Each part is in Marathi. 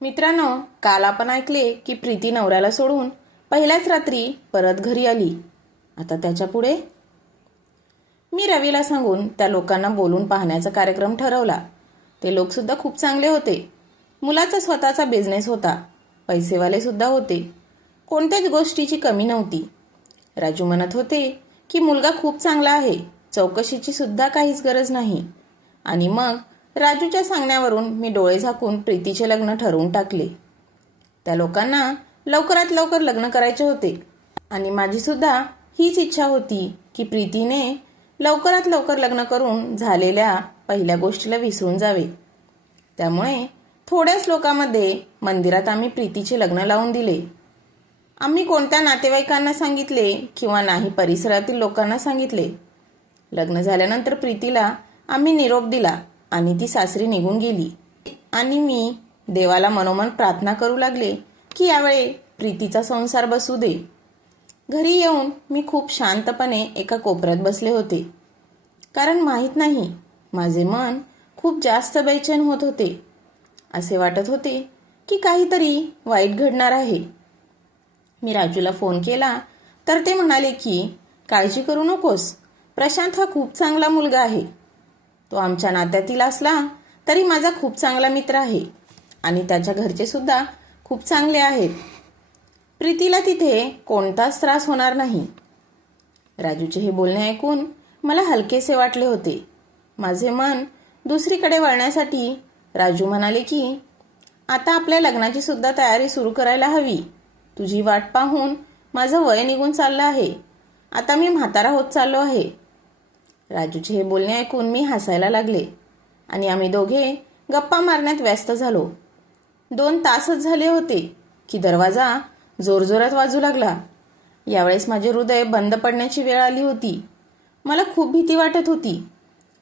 मित्रांनो, काल आपण ऐकले की प्रीती नवऱ्याला सोडून पहिल्याच रात्री परत घरी आली. आता त्याच्या पुढे मी रवीला सांगून त्या लोकांना बोलून पाहण्याचा कार्यक्रम ठरवला. ते लोक सुद्धा खूप चांगले होते. मुलाचा स्वतःचा बिझनेस होता. पैसेवाले सुद्धा होते. कोणत्याच गोष्टीची कमी नव्हती. राजू म्हणत होते की मुलगा खूप चांगला आहे, चौकशीची सुद्धा काहीच गरज नाही. आणि मग राजूच्या सांगण्यावरून मी डोळे झाकून प्रीतीचे लग्न ठरवून टाकले. त्या लोकांना लवकरात लवकर लग्न करायचे होते आणि माझी सुद्धा हीच इच्छा होती की प्रीतीने लवकरात लवकर लग्न करून झालेल्या पहिल्या गोष्टीला विसरून जावे. त्यामुळे थोड्याच लोकांमध्ये मंदिरात आम्ही प्रीतीचे लग्न लावून दिले. आम्ही कोणत्या नातेवाईकांना सांगितले किंवा नाही परिसरातील लोकांना सांगितले. लग्न झाल्यानंतर प्रीतीला आम्ही निरोप दिला आणि ती सासरी निघून गेली. आणि मी देवाला मनोमन प्रार्थना करू लागले की यावेळी प्रीतीचा संसार बसू दे. घरी येऊन मी खूप शांतपणे एका कोपऱ्यात बसले होते. कारण माहीत नाही, माझे मन खूप जास्त बेचैन होत होते. असे वाटत होते की काहीतरी वाईट घडणार आहे. मी राजूला फोन केला तर ते म्हणाले की काळजी करू नकोस, प्रशांत हा खूप चांगला मुलगा आहे. तो आमच्या नात्यातील असला तरी माझा खूप चांगला मित्र आहे आणि त्याच्या घरचे सुद्धा खूप चांगले आहेत. प्रीतीला तिथे कोणताच त्रास होणार नाही. राजूचे हे बोलणे ऐकून मला हलकेसे वाटले होते. माझे मन दुसरीकडे वळण्यासाठी राजू म्हणाले की आता आपल्या लग्नाची सुद्धा तयारी सुरू करायला हवी. तुझी वाट पाहून माझं वय निघून चाललं आहे. आता मी म्हातारा होत चाललो आहे. राजूचे हे बोलणे ऐकून मी हसायला लागले आणि आम्ही दोघे गप्पा मारण्यात व्यस्त झालो. 2 तासच झाले होते की दरवाजा जोरजोरात वाजू लागला. यावेळेस माझे हृदय बंद पडण्याची वेळ आली होती. मला खूप भीती वाटत होती.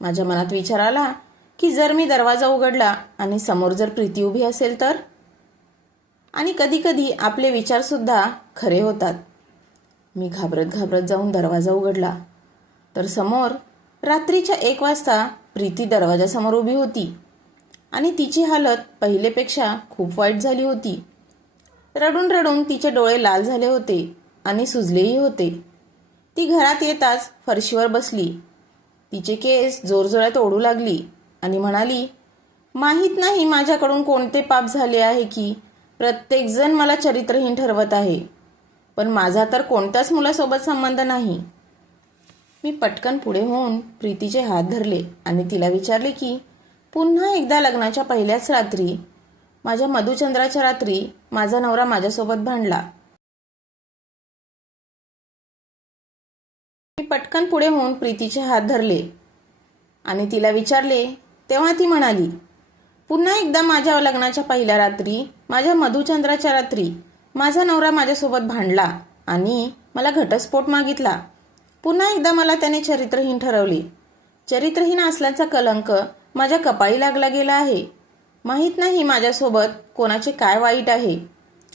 माझ्या मनात विचार आला की जर मी दरवाजा उघडला आणि समोर जर प्रीती उभी असेल तर. आणि कधी कधी आपले विचार सुद्धा खरे होतात. मी घाबरत घाबरत जाऊन दरवाजा उघडला तर समोर रात्रीच्या 1 वाजता प्रीती दरवाजासमोर उभी होती आणि तिची हालत पहिलेपेक्षा खूप वाईट झाली होती. रडून रडून तिचे डोळे लाल झाले होते आणि सुजलेही होते. ती घरात येताच फरशीवर बसली. तिचे केस जोरजोरात ओढू लागली आणि म्हणाली, माहीत नाही माझ्याकडून कोणते पाप झाले आहे की प्रत्येकजण मला चरित्रहीन ठरवत आहे, पण माझा तर कोणत्याच मुलासोबत संबंध नाही. मी पटकन पुढे होऊन प्रीतीचे हात धरले आणि तिला विचारले की पुन्हा एकदा लग्नाच्या पहिल्याच रात्री, माझ्या मधुचंद्राच्या रात्री माझा नवरा माझ्यासोबत भांडला. मी पटकन पुढे होऊन प्रीतीचे हात धरले आणि तिला विचारले. तेव्हा ती म्हणाली, पुन्हा एकदा माझ्या लग्नाच्या पहिल्या रात्री, माझ्या मधुचंद्राच्या रात्री माझा नवरा माझ्यासोबत भांडला आणि मला घटस्फोट मागितला. पुन्हा एकदा मला त्याने चरित्रहीन ठरवले. चरित्रहीन असल्याचा कलंक माझ्या कपाळी लागला गेला आहे. माहीत नाही माझ्यासोबत कोणाचे काय वाईट आहे.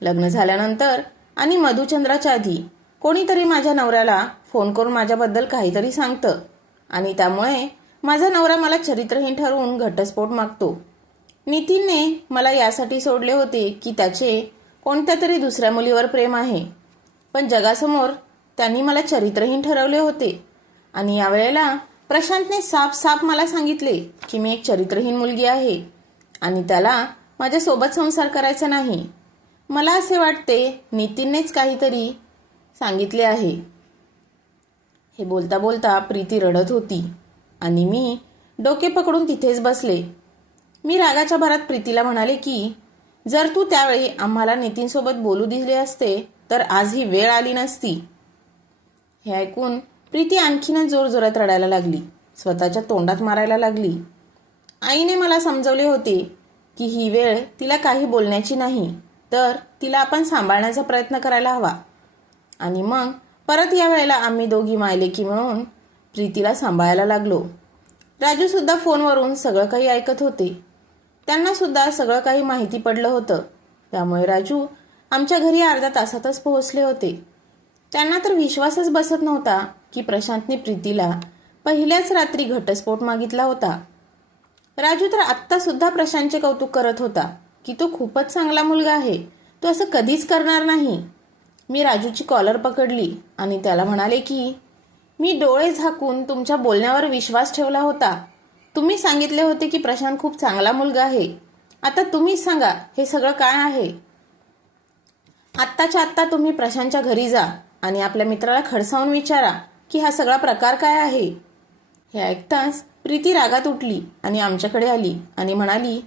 लग्न झाल्यानंतर आणि मधुचंद्राच्या आधी कोणीतरी माझ्या नवऱ्याला फोन करून माझ्याबद्दल काहीतरी सांगतं आणि त्यामुळे माझा नवरा मला चरित्रहीन ठरवून घटस्फोट मागतो. नितीनने मला यासाठी सोडले होते की त्याचे कोणत्या तरी दुसऱ्या मुलीवर प्रेम आहे, पण जगासमोर त्यांनी मला चरित्रहीन ठरवले होते. आणि यावेळेला प्रशांतने साफ मला सांगितले की मी एक चरित्रहीन मुलगी आहे आणि त्याला माझ्यासोबत संसार करायचा नाही. मला असे वाटते नितीननेच काहीतरी सांगितले आहे. हे बोलता बोलता प्रीती रडत होती आणि मी डोके पकडून तिथेच बसले. मी रागाच्या भरात प्रीतीला म्हणाले की जर तू त्यावेळी आम्हाला नितीनसोबत बोलू दिले असते तर आज ही वेळ आली नसती. हे ऐकून प्रीती आणखीनच जोरजोरात रडायला लागली. स्वतःच्या तोंडात मारायला लागली. आईने मला समजवले होते की ही वेळ तिला काही बोलण्याची नाही, तर तिला आपण सांभाळण्याचा प्रयत्न करायला हवा. आणि मग परत या वेळेला आम्ही दोघी मायलेकी मिळून प्रीतीला सांभाळायला लागलो. राजू सुद्धा फोनवरून सगळं काही ऐकत होते. त्यांना सुद्धा सगळं काही माहिती पडलं होतं. त्यामुळे राजू आमच्या घरी अर्ध्या तासातच पोहोचले होते. त्यांना तर विश्वासच बसत नव्हता की प्रशांतने प्रीतीला पहिल्याच रात्री घटस्फोट मागितला होता. राजू तर आत्ता सुद्धा प्रशांतचे कौतुक करत होता की तो खूपच चांगला मुलगा आहे, तो असं कधीच करणार नाही. मी राजूची कॉलर पकडली आणि त्याला म्हणाले की मी डोळे झाकून तुमच्या बोलण्यावर विश्वास ठेवला होता. तुम्ही सांगितले होते की प्रशांत खूप चांगला मुलगा आहे. आता तुम्हीच सांगा हे सगळं काय आहे. आत्ताच्या आत्ता तुम्ही प्रशांतच्या घरी जा आणि आपल्या मित्राला खडसावून विचारा की हा सगळा प्रकार काय आहे. हे ऐकताच प्रीती रागात उठली आणि आमच्याकडे आली आणि म्हणाली,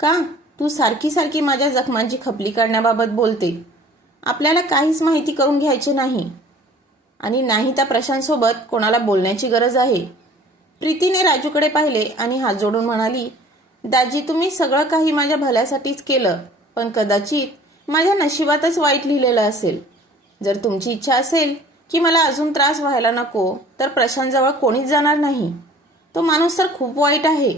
का तू सारखी सारखी माझ्या जखमांची खपली काढण्याबाबत बोलते. आपल्याला काहीच माहिती करून घ्यायची नाही आणि नाही त्या प्रशांतसोबत कोणाला बोलण्याची गरज आहे. प्रीतीने राजूकडे पाहिले आणि हात जोडून म्हणाली, दाजी तुम्ही सगळं काही माझ्या भल्यासाठीच केलं, पण कदाचित माझ्या नशिबातच वाईट लिहिलेलं असेल. जर तुमची इच्छा असेल की मला अजून त्रास व्हायला नको तर प्रशांतजवळ कोणीच जाणार नाही. तो माणूस तर खूप वाईट आहे.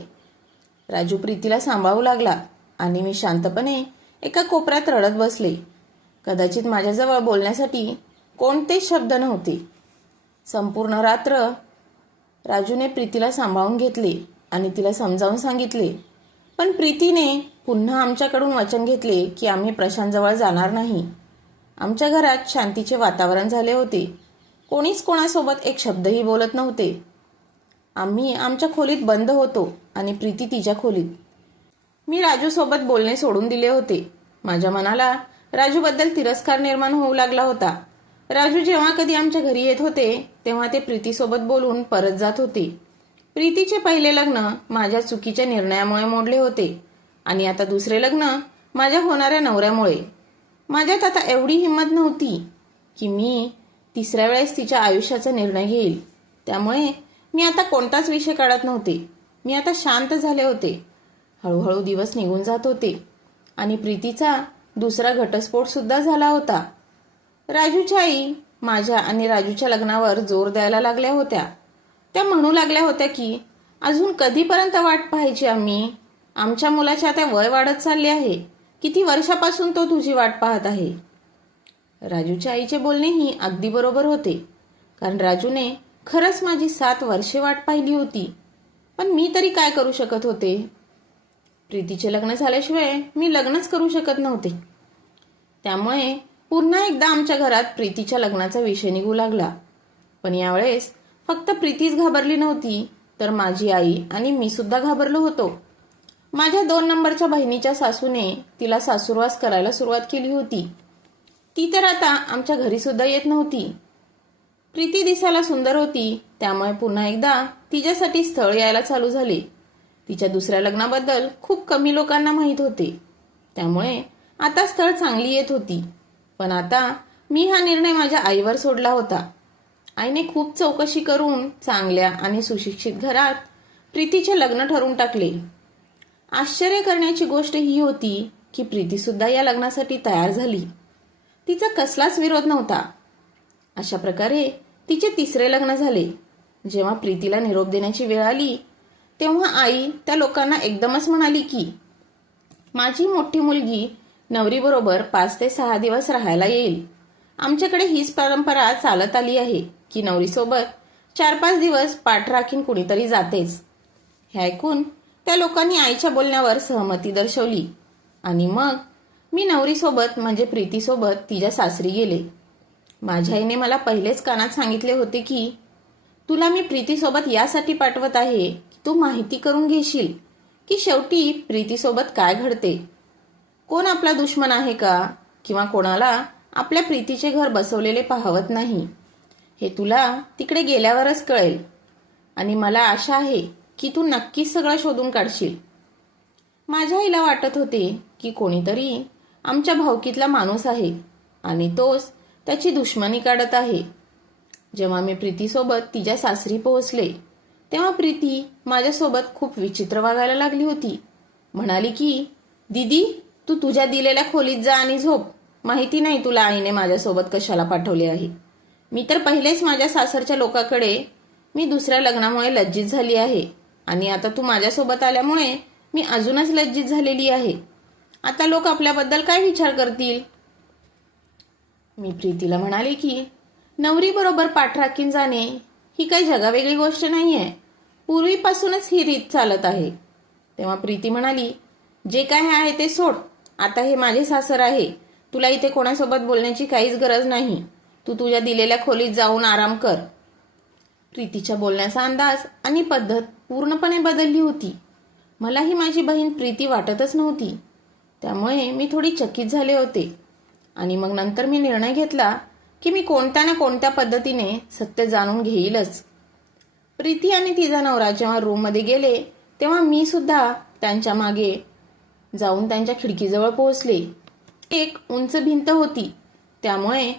राजू प्रीतीला सांभाळू लागला आणि मी शांतपणे एका कोपऱ्यात रडत बसले. कदाचित माझ्याजवळ बोलण्यासाठी कोणतेच शब्द नव्हते. संपूर्ण रात्र राजूने प्रीतीला सांभाळून घेतले आणि तिला समजावून सांगितले, पण प्रीतीने पुन्हा आमच्याकडून वचन घेतले की आम्ही प्रशांतजवळ जाणार नाही. आमच्या घरात शांतीचे वातावरण झाले होते. कोणीच कोणासोबत एक शब्दही बोलत नव्हते. आम्ही आमच्या खोलीत बंद होतो आणि प्रीती तिच्या खोलीत. मी राजूसोबत बोलणे सोडून दिले होते. माझ्या मनाला राजूबद्दल तिरस्कार निर्माण होऊ लागला होता. राजू जेव्हा कधी आमच्या घरी येत होते तेव्हा ते प्रीतीसोबत बोलून परत जात होते. प्रीतीचे पहिले लग्न माझ्या चुकीच्या निर्णयामुळे मोडले होते आणि आता दुसरे लग्न माझ्या होणाऱ्या नवऱ्यामुळे. माझ्यात आता एवढी हिंमत नव्हती की मी तिसऱ्या वेळेस तिच्या आयुष्याचा निर्णय घेईल. त्यामुळे मी आता कोणताच विषय काढत नव्हते. मी आता शांत झाले होते. हळूहळू दिवस निघून जात होते आणि प्रीतीचा दुसरा घटस्फोट सुद्धा झाला होता. राजूच्या आई माझ्या आणि राजूच्या लग्नावर जोर द्यायला लागल्या होत्या. त्या म्हणू लागल्या होत्या की अजून कधीपर्यंत वाट पाहायची आम्ही. आमच्या मुलाचे आता वय वाढत चालले आहे. किती वर्षापासून तो तुझी वाट पाहत आहे. राजूच्या आईचे बोलणेही अगदी बरोबर होते, कारण राजूने खरंच माझी 7 वर्षे वाट पाहिली होती. पण मी तरी काय करू शकत होते. प्रीतीचे लग्न झाल्याशिवाय मी लग्नच करू शकत नव्हते. त्यामुळे पुन्हा एकदा आमच्या घरात प्रीतीच्या लग्नाचा विषय निघू लागला. पण यावेळेस फक्त प्रीतीच घाबरली नव्हती, तर माझी आई आणि मी सुद्धा घाबरलो होतो. माझ्या 2 नंबरच्या बहिणीच्या सासूने तिला सासूरवास करायला सुरुवात केली होती. ती तर आता आमच्या घरी सुद्धा येत नव्हती. प्रीती दिसायला सुंदर होती, त्यामुळे पुन्हा एकदा तिच्यासाठी स्थळ यायला चालू झाले. तिच्या दुसऱ्या लग्नाबद्दल खूप कमी लोकांना माहीत होते, त्यामुळे आता स्थळ चांगली येत होती. पण आता मी हा निर्णय माझ्या आईवर सोडला होता. आईने खूप चौकशी करून चांगल्या आणि सुशिक्षित घरात प्रीतीचे लग्न ठरवून टाकले. आश्चर्य करण्याची गोष्ट ही होती की प्रीती सुद्धा या लग्नासाठी तयार झाली. तिचा कसलाच विरोध नव्हता. अशा प्रकारे तिचे तिसरे लग्न झाले. जेव्हा प्रीतीला निरोप देण्याची वेळ आली तेव्हा आई त्या लोकांना एकदमच म्हणाली की माझी मोठी मुलगी नवरीबरोबर 5 ते 6 दिवस राहायला येईल. आमच्याकडे हीच परंपरा चालत आली आहे की नवरीसोबत 4-5 दिवस पाठ राखीन कुणीतरी जातेच. हे ऐकून त्या लोकांनी आईच्या बोलण्यावर सहमती दर्शवली आणि मग मी नवरीसोबत म्हणजे प्रीतीसोबत तिच्या सासरी गेले. माझ्या आईने मला पहिलेच कानात सांगितले होते की तुला मी प्रीतीसोबत यासाठी पाठवत आहे की तू माहिती करून घेशील की शेवटी प्रीतीसोबत काय घडते. कोण आपला दुश्मन आहे का किंवा कोणाला आपल्या प्रीतीचे घर बसवलेले पाहवत नाही हे तुला तिकडे गेल्यावरच कळेल. आणि मला आशा आहे की तू नक्कीच सगळं शोधून काढशील. माझ्या आईला वाटत होते की कोणीतरी आमच्या भावकीतला माणूस आहे आणि तोच त्याची दुश्मनी काढत आहे. जेव्हा मी प्रीतीसोबत तिच्या सासरी पोहोचले तेव्हा प्रीती माझ्यासोबत खूप विचित्र वागायला लागली होती. म्हणाली की दीदी तू तुझ्या दिलेल्या खोलीत जा आणि झोप. माहिती नाही तुला आईने माझ्यासोबत कशाला पाठवले आहे. मी तर पहिलेच माझ्या सासरच्या लोकांकडे मी दुसऱ्या लग्नामुळे लज्जित झाली आहे आणि आता तू माझ्यासोबत आल्यामुळे मी अजूनच लज्जित झालेली आहे. आता लोक आपल्याबद्दल काय विचार करतील. मी प्रीतीला म्हणाले की नवरीबरोबर पाठ राखीन जाणे ही काही जगावेगळी गोष्ट नाही आहे. पूर्वीपासूनच ही रीत चालत आहे. तेव्हा प्रीती म्हणाली जे काय आहे ते सोड. आता हे माझे सासर आहे. तुला इथे कोणासोबत बोलण्याची काहीच गरज नाही. तू तुझ्या दिलेल्या खोलीत जाऊन आराम कर. प्रीतीच्या बोलण्याचा अंदाज आणि पद्धत पूर्णपणे बदलली होती. मलाही माझी बहीण प्रीती वाटतच नव्हती. त्यामुळे मी थोडी चकित झाले होते. आणि मग नंतर मी निर्णय घेतला की मी कोणत्या ना कोणत्या पद्धतीने सत्य जाणून घेईलच. प्रीती आणि तिचा नवरा जेव्हा रूममध्ये गेले तेव्हा मी सुद्धा त्यांच्या मागे जाऊन त्यांच्या खिडकीजवळ पोहोचले. एक उंच भिंत होती, त्यामुळे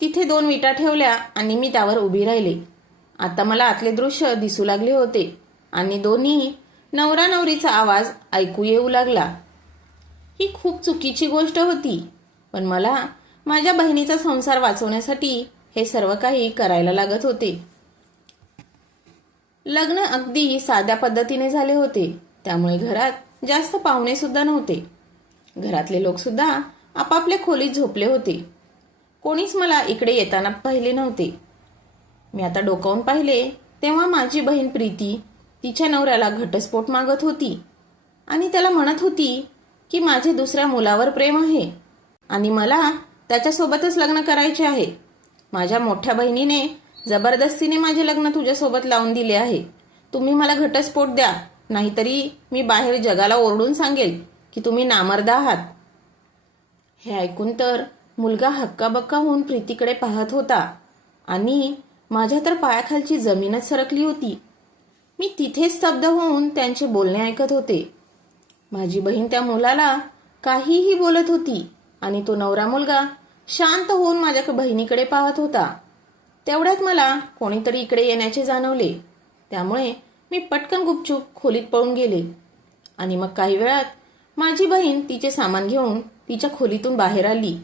तिथे 2 विटा ठेवल्या आणि मी त्यावर उभी राहिले. आता मला आतले दृश्य दिसू लागले होते आणि दोन्ही नवरा नवरीचा आवाज ऐकू येऊ लागला. ही खूप चुकीची गोष्ट होती, पण मला माझ्या बहिणीचा संसार वाचवण्यासाठी हे सर्व काही करायला लागत होते. लग्न अगदी साध्या पद्धतीने झाले होते, त्यामुळे घरात जास्त पाहुणे सुद्धा नव्हते. घरातले लोक सुद्धा आपापल्या खोलीत झोपले होते. कोणीच मला इकडे येताना पाहिले नव्हते. मी आता डोकावून पाहिले तेव्हा माझी बहीण प्रीती तिच्या नवऱ्याला घटस्फोट मागत होती आणि त्याला म्हणत होती की माझे दुसऱ्या मुलावर प्रेम आहे आणि मला त्याच्यासोबतच लग्न करायचे आहे. माझ्या मोठ्या बहिणीने जबरदस्तीने माझे लग्न तुझ्यासोबत लावून दिले आहे. तुम्ही मला घटस्फोट द्या, नाहीतरी मी बाहेर जगाला ओरडून सांगेल की तुम्ही नामर्द आहात. हे ऐकून तर मुलगा हक्काबक्का होऊन प्रीतीकडे पाहत होता आणि माझ्या तर पायाखालची जमीनच सरकली होती. मी तिथेच स्तब्ध होऊन त्यांचे बोलणे ऐकत होते. माझी बहीण त्या मुलाला काहीही बोलत होती आणि तो नवरा मुलगा शांत होऊन माझ्या बहिणीकडे पाहत होता. तेवढ्यात मला कोणीतरी इकडे येण्याचे जाणवले. त्यामुळे मी पटकन गुपचूप खोलीत पळून गेले आणि मग काही वेळात माझी बहीण तिचे सामान घेऊन तिच्या खोलीतून बाहेर आली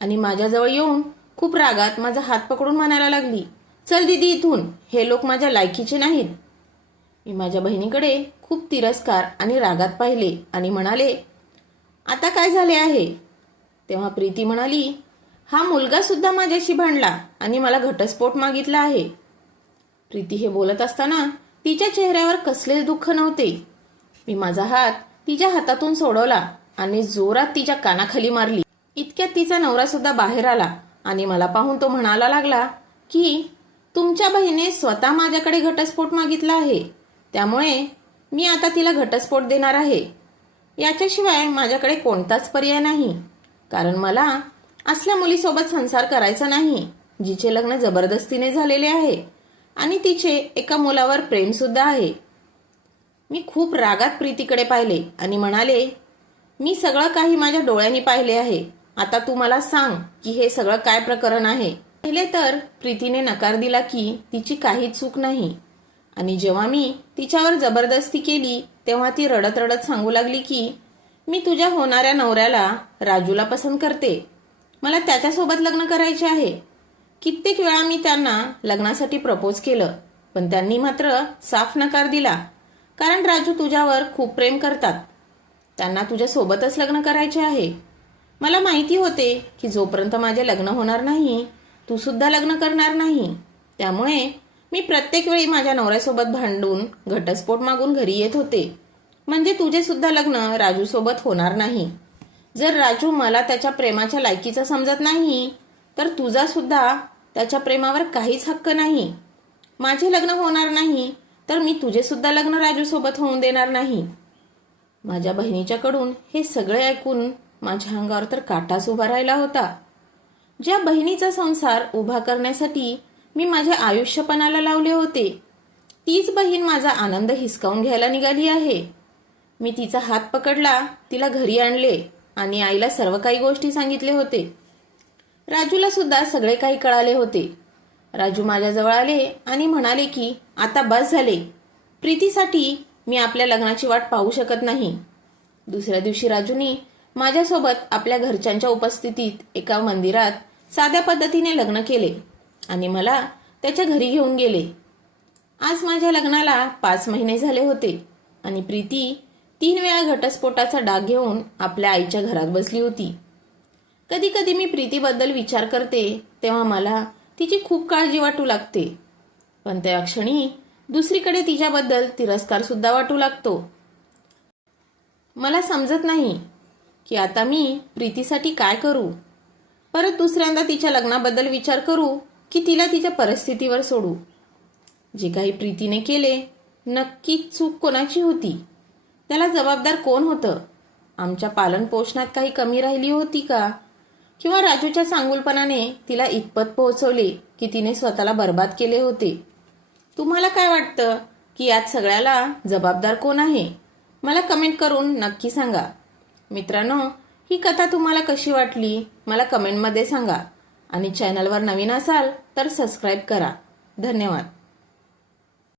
आणि माझ्याजवळ येऊन खूप रागात माझा हात पकडून म्हणायला लागली, चल दीदी इथून, हे लोक माझ्या लायकीचे नाहीत. मी माझ्या बहिणीकडे खूप तिरस्कार आणि रागात पाहिले आणि म्हणाले, आता काय झाले आहे? तेव्हा प्रीती म्हणाली, हा मुलगा सुद्धा माझ्याशी भांडला आणि मला घटस्फोट मागितला आहे. प्रीती हे बोलत असताना तिच्या चेहऱ्यावर कसलेच दुःख नव्हते. मी माझा हात तिच्या हातातून सोडवला आणि जोरात तिच्या कानाखाली मारली. इतक्यात तिचा नवरा सुद्धा बाहेर आला आणि मला पाहून तो म्हणायला लागला की तुमच्या बहिणीने स्वतः माझ्याकडे घटस्फोट मागितला आहे, त्यामुळे मी आता तिला घटस्फोट देणार आहे. याच्याशिवाय माझ्याकडे कोणताच पर्याय नाही, कारण मला असल्या मुलीसोबत संसार करायचा नाही जिचे लग्न जबरदस्तीने झालेले आहे आणि तिचे एका मुलावर प्रेम सुद्धा आहे. मी खूप रागात प्रीतीकडे पाहिले आणि म्हणाले, मी सगळं काही माझ्या डोळ्यांनी पाहिले आहे. आता तू मला सांग की हे सगळं काय प्रकरण आहे. पहिले तर प्रीतीने नकार दिला की तिची काहीच चूक नाही आणि जेव्हा मी तिच्यावर जबरदस्ती केली तेव्हा ती रडत रडत सांगू लागली की मी तुझ्या होणाऱ्या नवऱ्याला राजूला पसंत करते, मला त्याच्यासोबत लग्न करायचे आहे. कित्येक वेळा मी त्यांना लग्नासाठी प्रपोज केलं, पण त्यांनी मात्र साफ नकार दिला, कारण राजू तुझ्यावर खूप प्रेम करतात. त्यांना तुझ्यासोबतच लग्न करायचे आहे. मला माहिती होते की जोपर्यंत माझे लग्न होणार नाही तू सुद्धा लग्न करणार नाही. त्यामुळे मी प्रत्येक वेळी माझ्या नवऱ्यासोबत भांडून घटस्फोट मागून घरी येत होते, म्हणजे तुझे सुद्धा लग्न राजूसोबत होणार नाही. जर राजू मला त्याच्या प्रेमाच्या लायकीचा समजत नाही तर तुझा सुद्धा त्याच्या प्रेमावर काहीच हक्क नाही. माझे लग्न होणार नाही तर मी तुझे सुद्धा लग्न राजूसोबत होऊन देणार नाही. माझ्या बहिणीच्याकडून हे सगळे ऐकून माझ्या अंगावर तर काटाच उभा राहिला होता. ज्या बहिणीचा संसार उभा करण्यासाठी मी माझे आयुष्य पणाला लावले होते, तीच बहीण माझा आनंद हिसकावून घ्यायला निघाली आहे. मी तिचा हात पकडला, तिला घरी आणले आणि आईला सर्व काही गोष्टी सांगितले होते. राजूला सुद्धा सगळे काही कळाले होते. राजू माझ्याजवळ आले आणि म्हणाले की आता बस झाले, प्रीतीसाठी मी आपल्या लग्नाची वाट पाहू शकत नाही. दुसऱ्या दिवशी राजूनी माझ्यासोबत आपल्या घरच्यांच्या उपस्थितीत एका मंदिरात साध्या पद्धतीने लग्न केले आणि मला त्याच्या घरी घेऊन गेले. आज माझ्या लग्नाला 5 महिने झाले होते आणि प्रीती 3 वेळा घटस्फोटाचा डाग घेऊन आपल्या आईच्या घरात बसली होती. कधी कधी मी प्रीतीबद्दल विचार करते तेव्हा मला तिची खूप काळजी वाटू लागते, पण त्या क्षणी दुसरीकडे तिच्याबद्दल तिरस्कार सुद्धा वाटू लागतो. मला समजत नाही की आता मी प्रीतीसाठी काय करू. परत दुसऱ्यांदा तिच्या लग्नाबद्दल विचार करू की तिला तिच्या परिस्थितीवर सोडू. जे काही प्रीतीने केले नक्की चूक कोणाची होती. त्याला जबाबदार कोण होतं. आमच्या पालनपोषणात काही कमी राहिली होती का, किंवा राजूच्या चांगुलपणाने तिला इतपत पोहोचवले की तिने स्वतःला बर्बाद केले होते. तुम्हाला काय वाटतं की यात सगळ्याला जबाबदार कोण आहे. मला कमेंट करून नक्की सांगा. मित्रांनो, ही कथा तुम्हाला कशी वाटली मला कमेंटमध्ये सांगा आणि चॅनलवर नवीन असाल तर सबस्क्राईब करा. धन्यवाद.